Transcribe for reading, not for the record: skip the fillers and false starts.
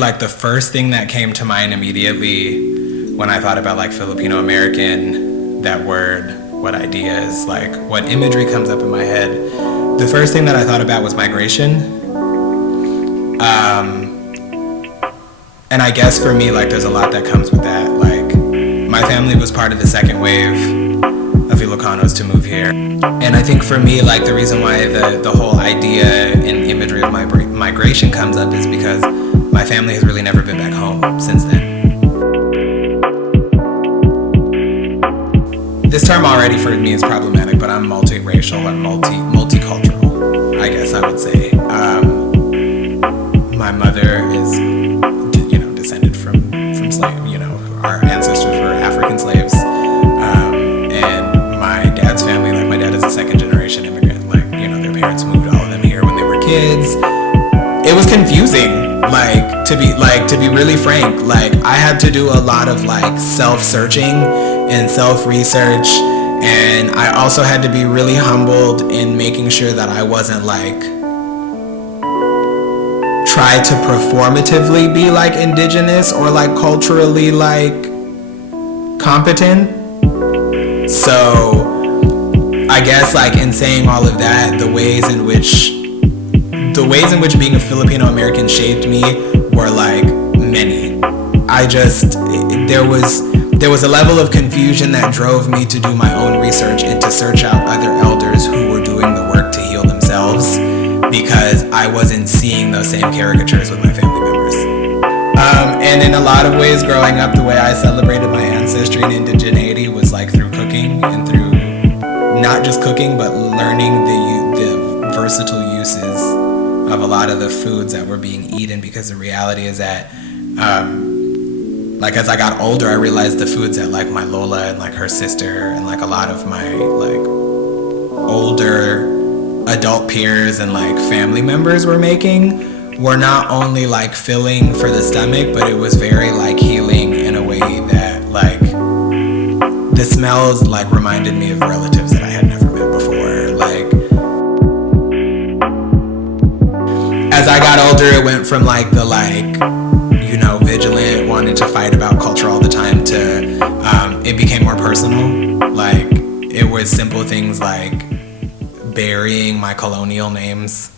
Like the first thing that came to mind immediately when I thought about like Filipino-American, that word, what ideas, like what imagery comes up in my head, the first thing that I thought about was migration. And I guess for me, like there's a lot that comes with that. Like my family was part of the second wave of Ilocanos to move here. And I think for me, like the reason why the whole idea and imagery of migration comes up is because my family has really never been back home since then. This term already for me is problematic, but I'm multiracial or multicultural, I guess I would say. My mother is, descended from slave. Our ancestors were African slaves, and my dad's family, like my dad is a second generation immigrant. Like their parents moved all of them here when they were kids. It was confusing. To be really frank, like I had to do a lot of like self-searching and self-research, and I also had to be really humbled in making sure that I wasn't like try to performatively be like indigenous or like culturally like competent. So I guess like in saying all of that, the ways in which being a Filipino-American shaped me were like many. There was a level of confusion that drove me to do my own research and to search out other elders who were doing the work to heal themselves, because I wasn't seeing those same caricatures with my family members. And in a lot of ways, growing up, the way I celebrated my ancestry and indigeneity was like through cooking, and through not just cooking, but learning the versatile uses of a lot of the foods that were being eaten, because the reality is that like as I got older, I realized the foods that like my Lola and like her sister and like a lot of my like older adult peers and like family members were making were not only like filling for the stomach, but it was very like healing in a way that like the smells like reminded me of relatives that I had never met before. Like as I got older, it went from like the vigilant, wanting to fight about culture all the time, to it became more personal. Like it was simple things like burying my colonial names